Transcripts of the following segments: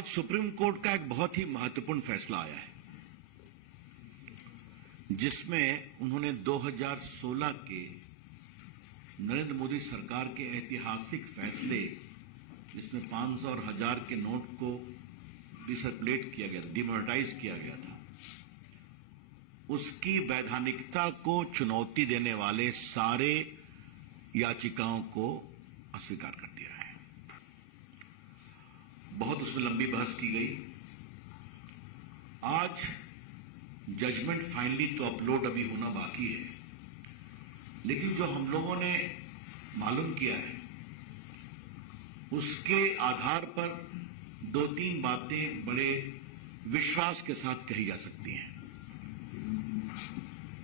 आज supreme court का एक बहुत ही महत्वपूर्ण फैसला आया है, जिसमें उन्होंने 2016 के नरेंद्र मोदी सरकार के ऐतिहासिक फैसले, जिसमें 500 और 1000 के नोट को डिसर्कुलेट किया गया था, डिमोनेटाइज किया गया था, उसकी वैधानिकता को चुनौती देने वाले सारे याचिकाओं को अस्वीकार कर दिया है। बहुत उसमें लंबी बहस की गई। आज जजमेंट फाइनली तो अपलोड अभी होना बाकी है, लेकिन जो हम लोगों ने मालूम किया है उसके आधार पर 2-3 बातें बड़े विश्वास के साथ कही जा सकती हैं।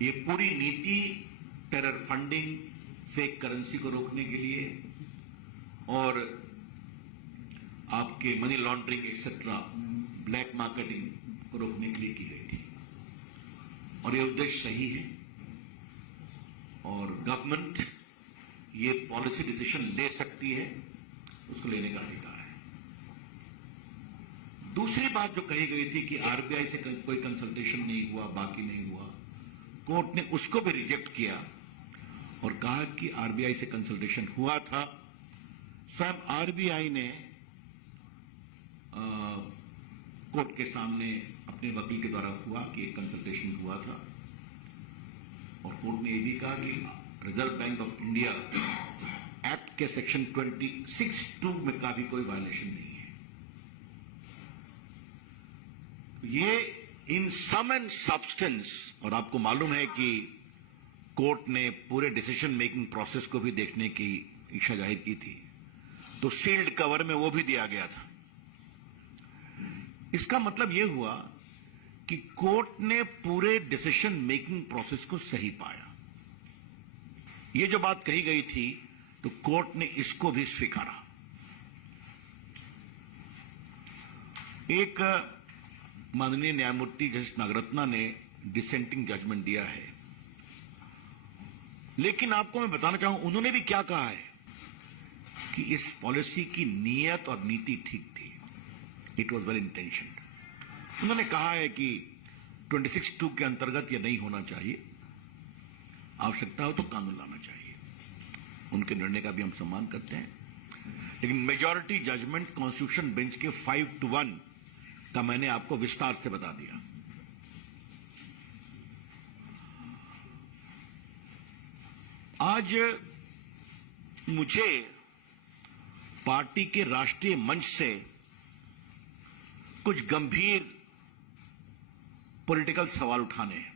ये पूरी नीति टेरर फंडिंग, फेक करेंसी को रोकने के लिए और आपके money laundering etcetera, black marketing को रोकने के लिए की गई थी, और ये उद्देश्य सही है और गवर्नमेंट ये पॉलिसी डिसीजन ले सकती है, उसको लेने का अधिकार है। दूसरी बात जो कही गई थी कि आरबीआई से कोई कंसल्टेशन नहीं हुआ, बाकी नहीं हुआ, कोर्ट ने उसको भी रिजेक्ट किया और कहा कि आरबीआई से कंसल्टेशन हुआ था। स्वयं आरबीआई ने कोर्ट के सामने अपने वकील के द्वारा हुआ कि एक कंसल्टेशन हुआ था, और कोर्ट ने यह भी कहा कि reserve bank of India act के सेक्शन 26(2) में का भी कोई वायलेशन नहीं है। ये इन सम एंड सब्सटेंस, और आपको मालूम है कि कोर्ट ने पूरे डिसीजन मेकिंग प्रोसेस को भी देखने की इच्छा जाहिर की थी, तो सील्ड कवर में वो भी दिया गया था। इसका मतलब यह हुआ कि कोर्ट ने पूरे डिसीजन मेकिंग प्रोसेस को सही पाया। यह जो बात कही गई थी, तो कोर्ट ने इसको भी स्वीकारा। एक माननीय न्यायमूर्ति जस्टिस नागरत्ना ने डिसेंटिंग जजमेंट दिया है, लेकिन आपको मैं बताना चाहूं उन्होंने भी क्या कहा है कि इस पॉलिसी की नीयत और नीति ठीक थी, इट वॉज वेल इंटेंशन्ड। उन्होंने कहा है कि 26(2) के अंतर्गत यह नहीं होना चाहिए, आवश्यकता हो तो कानून लाना चाहिए। उनके निर्णय का भी हम सम्मान करते हैं, लेकिन मेजॉरिटी जजमेंट कॉन्स्टिट्यूशन बेंच के 5-1 का मैंने आपको विस्तार से बता दिया। आज मुझे पार्टी के राष्ट्रीय मंच से कुछ गंभीर पॉलिटिकल सवाल उठाने हैं।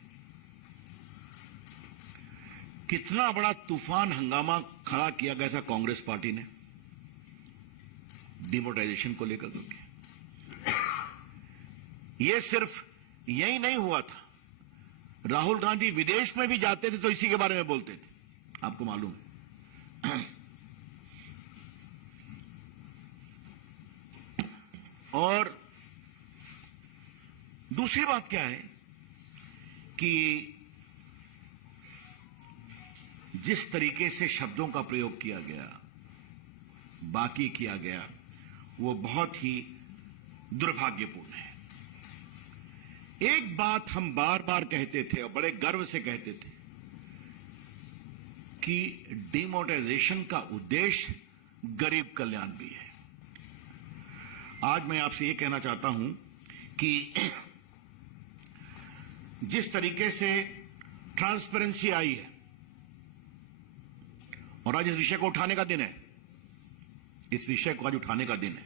कितना बड़ा तूफान हंगामा खड़ा किया गया था कांग्रेस पार्टी ने डिमोनेटाइजेशन को लेकर के। यह सिर्फ यही नहीं हुआ था, राहुल गांधी विदेश में भी जाते थे तो इसी के बारे में बोलते थे, आपको मालूम है। और दूसरी बात क्या है कि जिस तरीके से शब्दों का प्रयोग किया गया, बाकी किया गया, वो बहुत ही दुर्भाग्यपूर्ण है। एक बात हम बार बार कहते थे और बड़े गर्व से कहते थे कि डिमोनेटाइजेशन का उद्देश्य गरीब कल्याण भी है। आज मैं आपसे यह कहना चाहता हूं कि जिस तरीके से ट्रांसपेरेंसी आई है, और आज इस विषय को उठाने का दिन है, इस विषय को आज उठाने का दिन है,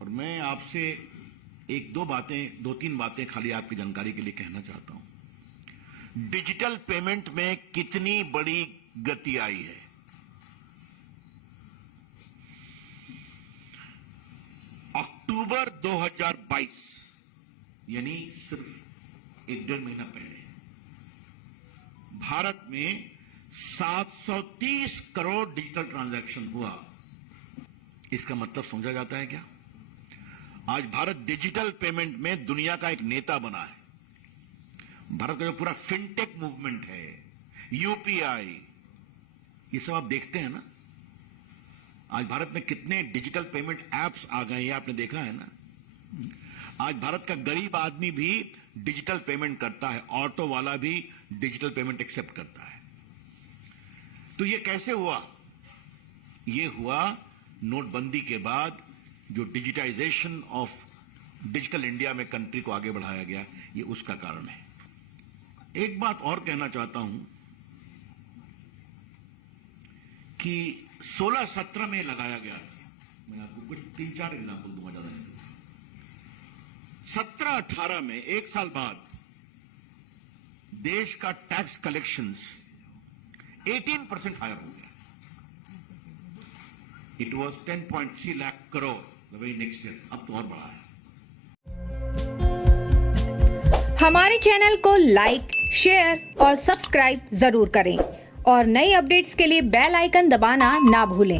और मैं आपसे 2-3 बातें खाली आपकी जानकारी के लिए कहना चाहता हूं। डिजिटल पेमेंट में कितनी बड़ी गति आई है। अक्टूबर 2022 यानी सिर्फ 1-1.5 महीना पहले भारत में 730 करोड़ डिजिटल ट्रांजैक्शन हुआ। इसका मतलब समझा जाता है क्या? आज भारत डिजिटल पेमेंट में दुनिया का एक नेता बना है। भारत का जो पूरा फिनटेक मूवमेंट है, यूपीआई, ये सब आप देखते हैं ना, आज भारत में कितने डिजिटल पेमेंट एप्स आ गए ये आपने देखा है ना। आज भारत का गरीब आदमी भी डिजिटल पेमेंट करता है, ऑटो वाला भी डिजिटल पेमेंट एक्सेप्ट करता है। तो ये कैसे हुआ? ये हुआ नोटबंदी के बाद, जो डिजिटाइजेशन ऑफ डिजिटल इंडिया में कंट्री को आगे बढ़ाया गया, ये उसका कारण है। एक बात और कहना चाहता हूं कि 16-17 में लगाया गया था। मैं आपको कुछ 3-4 एग्जाम्पल दूंगा, ज्यादा नहीं दूंगा। 17-18 में, एक साल बाद, देश का टैक्स कलेक्शंस 18% हायर हो गया। It was 10.3 lakh crore the very next year. अब तो और बढ़ा है। हमारे चैनल को लाइक, शेयर और सब्सक्राइब जरूर करें और नई अपडेट्स के लिए बेल आइकन दबाना ना भूलें।